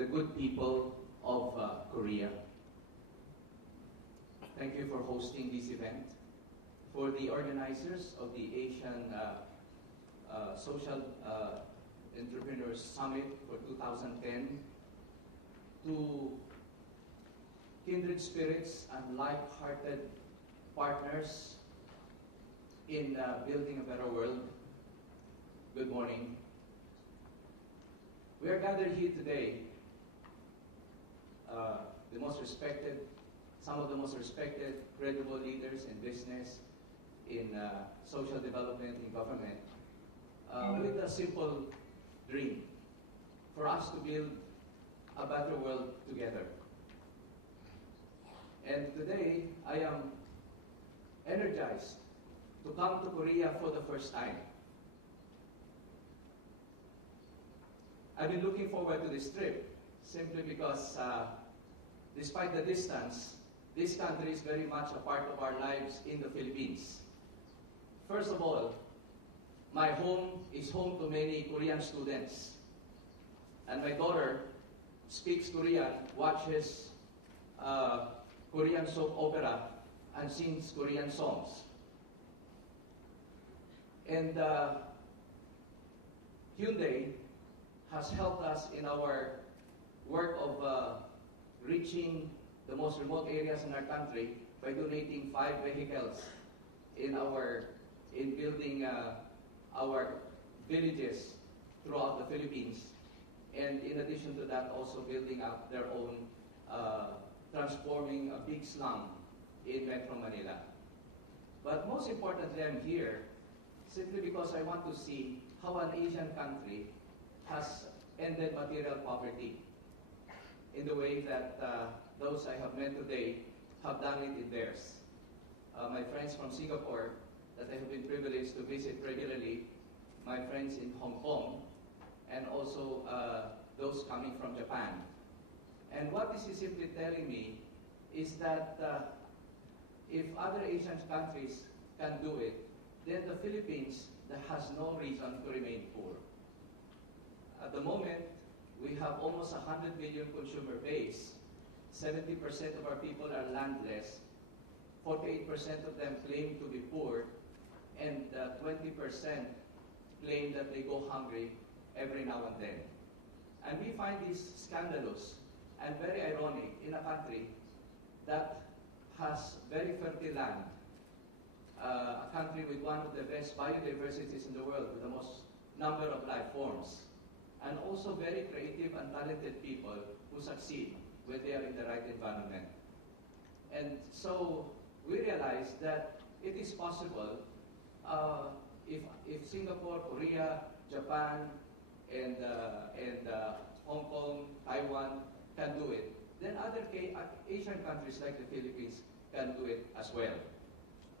the good people of Korea. Thank you for hosting this event. For the organizers of the Asian Social Entrepreneurs Summit for 2010, to kindred spirits and like-hearted partners in building a better world, good morning. We are gathered here today, some of the most respected, credible leaders in business, in social development, in government, with a simple dream for us to build a better world together. And today, I am energized to come to Korea for the first time. I've been looking forward to this trip simply because despite the distance, this country is very much a part of our lives in the Philippines. First of all, my home is home to many Korean students. And my daughter speaks Korean, watches Korean soap opera, and sings Korean songs. And Hyundai has helped us in our work of reaching the most remote areas in our country by donating 5 vehicles in building our villages throughout the Philippines, and in addition to that, also building up their own, transforming a big slum in Metro Manila. But most importantly, I'm here simply because I want to see how an Asian country has ended material poverty in the way that those I have met today have done it in theirs. My friends from Singapore that I have been privileged to visit regularly, my friends in Hong Kong, and also those coming from Japan. And what this is simply telling me is that if other Asian countries can do it, then the Philippines has no reason to remain poor. At the moment, we have almost 100 million consumer base. 70% of our people are landless. 48% of them claim to be poor, and 20% claim that they go hungry every now and then. And we find this scandalous and very ironic in a country that has very fertile land, a country with one of the best biodiversities in the world, with the most number of life forms, and also very creative and talented people who succeed when they are in the right environment. And so we realize that it is possible if Singapore, Korea, Japan, and Hong Kong, Taiwan can do it, then other Asian countries like the Philippines can do it as well.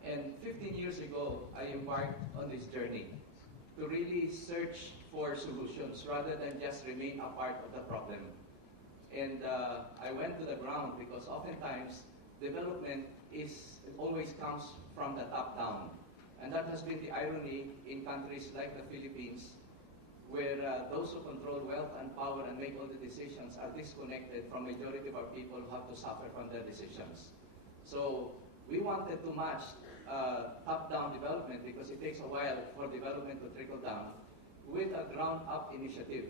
And 15 years ago, I embarked on this journey to really search for solutions rather than just remain a part of the problem. And I went to the ground because oftentimes development always comes from the top down. And that has been the irony in countries like the Philippines, where those who control wealth and power and make all the decisions are disconnected from majority of our people who have to suffer from their decisions. So we wanted to match top-down development, because it takes a while for development to trickle down, with a ground-up initiative.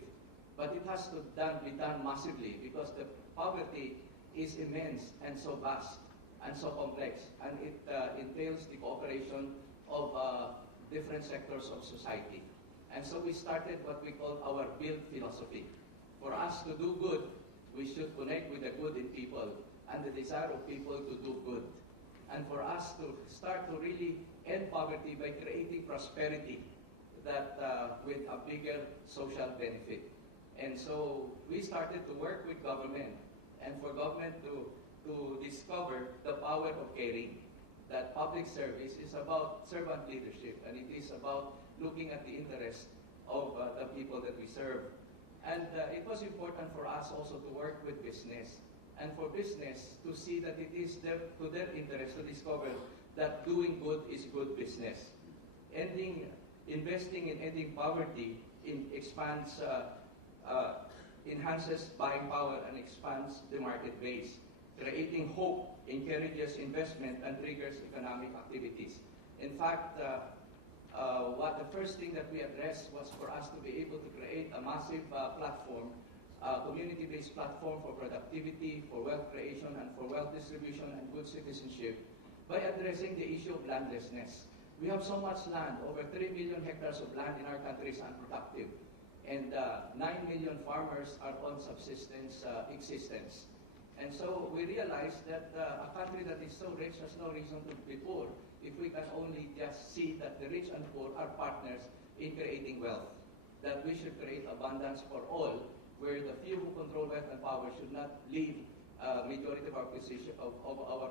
But it has to be done massively, because the poverty is immense and so vast and so complex, and it entails the cooperation of different sectors of society. And so we started what we call our build philosophy. For us to do good, we should connect with the good in people and the desire of people to do good. And for us to start to really end poverty by creating prosperity that with a bigger social benefit. And so we started to work with government, and for government to discover the power of caring, that public service is about servant leadership, and it is about looking at the interest of the people that we serve. And it was important for us also to work with business, and for business to see that it is to their interest to discover that doing good is good business. Investing in ending poverty expands enhances buying power and expands the market base. Creating hope encourages investment and triggers economic activities. In fact, what the first thing that we addressed was for us to be able to create a massive platform, community-based platform for productivity, for wealth creation, and for wealth distribution and good citizenship by addressing the issue of landlessness. We have so much land, over 3 million hectares of land in our country is unproductive, and 9 million farmers are on subsistence existence. And so we realized that a country that is so rich has no reason to be poor if we can only just see that the rich and poor are partners in creating wealth, that we should create abundance for all, where the few who control wealth and power should not leave majority of our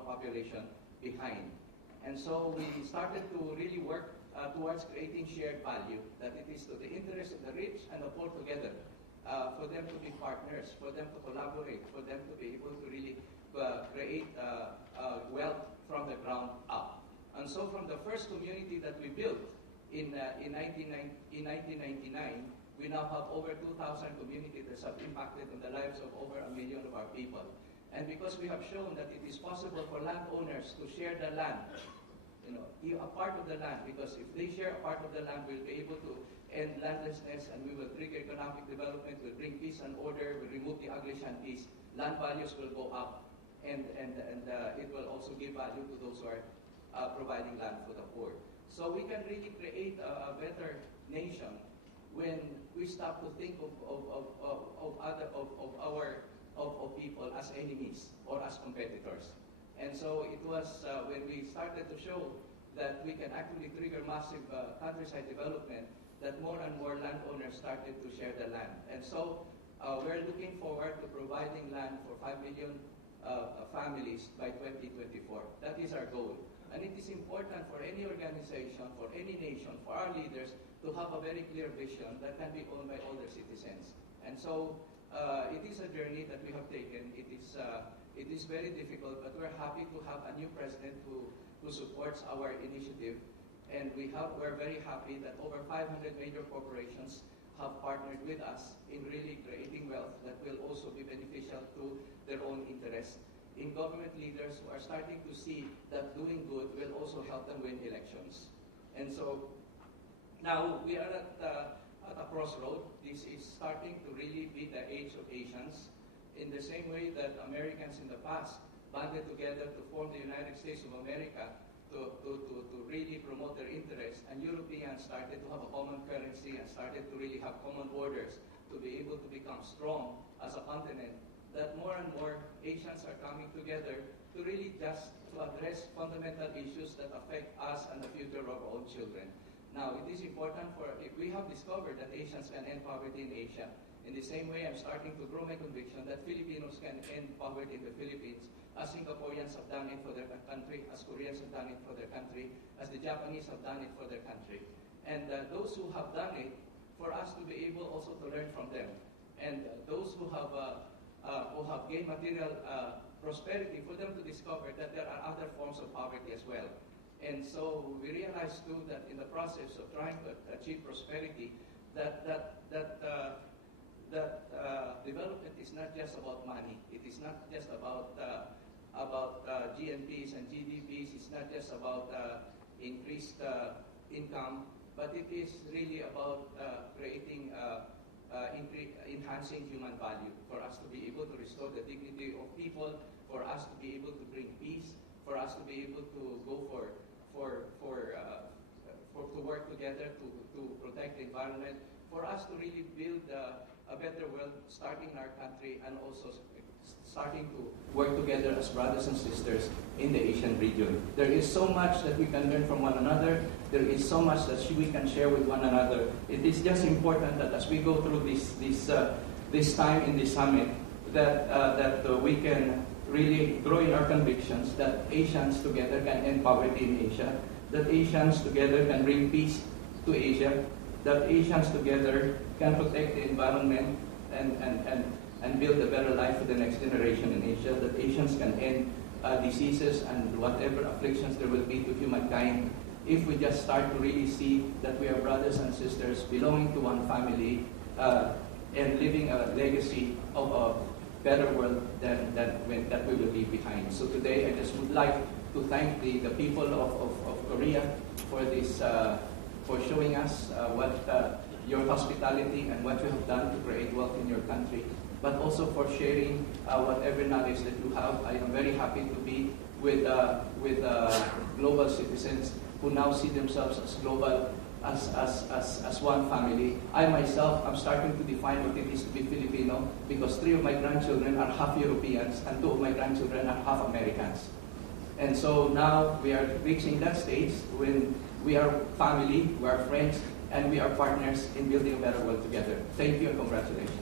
population behind. And so we started to really work towards creating shared value, that it is to the interest of the rich and the poor together, for them to be partners, for them to collaborate, for them to be able to really create wealth from the ground up. And so from the first community that we built in 1999, we now have over 2,000 communities that have impacted on the lives of over 1 million of our people. And because we have shown that it is possible for landowners to share the land, a part of the land, because if they share a part of the land, we'll be able to end landlessness, and we will trigger economic development, we'll bring peace and order, we'll remove the ugly shanties, land values will go up, and it will also give value to those who are providing land for the poor. So we can really create a better nation when we stop to think of people as enemies or as competitors. And so it was when we started to show that we can actually trigger massive countryside development that more and more landowners started to share the land. And so we're looking forward to providing land for 5 million families by 2024. That is our goal. And it is important for any organization, for any nation, for our leaders to have a very clear vision that can be owned by all their citizens. And so it is a journey that we have taken. It is very difficult, but we're happy to have a new president who supports our initiative. And we're very happy that over 500 major corporations have partnered with us in really creating wealth that will also be beneficial to their own interests. In government leaders who are starting to see that doing good will also help them win elections. And so now we are at a crossroad. This is starting to really be the age of Asians. In the same way that Americans in the past banded together to form the United States of America to really promote their interests, and Europeans started to have a common currency and started to really have common borders to be able to become strong as a continent, that more and more Asians are coming together to really just to address fundamental issues that affect us and the future of our own children. Now, it is important we have discovered that Asians can end poverty in Asia. In the same way, I'm starting to grow my conviction that Filipinos can end poverty in the Philippines, as Singaporeans have done it for their country, as Koreans have done it for their country, as the Japanese have done it for their country. And those who have done it, for us to be able also to learn from them. And those who have gained material prosperity, for them to discover that there are other forms of poverty as well. And so we realize too that in the process of trying to achieve prosperity, that development is not just about money. It is not just about GNPs and GDPs. It's not just about increased income, but it is really about creating, enhancing human value, for us to be able to restore the dignity of people, for us to be able to bring peace, for us to be able to go to work together to protect the environment, for us to really build a better world, starting in our country and also starting to work together as brothers and sisters in the Asian region. There is so much that we can learn from one another. There is so much that we can share with one another. It is just important that as we go through this time in this summit, that we can really grow in our convictions that Asians together can end poverty in Asia, that Asians together can bring peace to Asia, that Asians together can protect the environment and build a better life for the next generation in Asia, that Asians can end diseases and whatever afflictions there will be to humankind if we just start to really see that we are brothers and sisters belonging to one family, and leaving a legacy of a better world that we will leave behind. So today I just would like to thank the people of Korea for this, for showing us what your hospitality and what you have done to create wealth in your country, but also for sharing whatever knowledge that you have. I am very happy to be with global citizens who now see themselves as global, as one family. I myself am starting to define what it is to be Filipino, because 3 of my grandchildren are half Europeans and 2 of my grandchildren are half Americans. And so now we are reaching that stage when we are family, we are friends, and we are partners in building a better world together. Thank you and congratulations.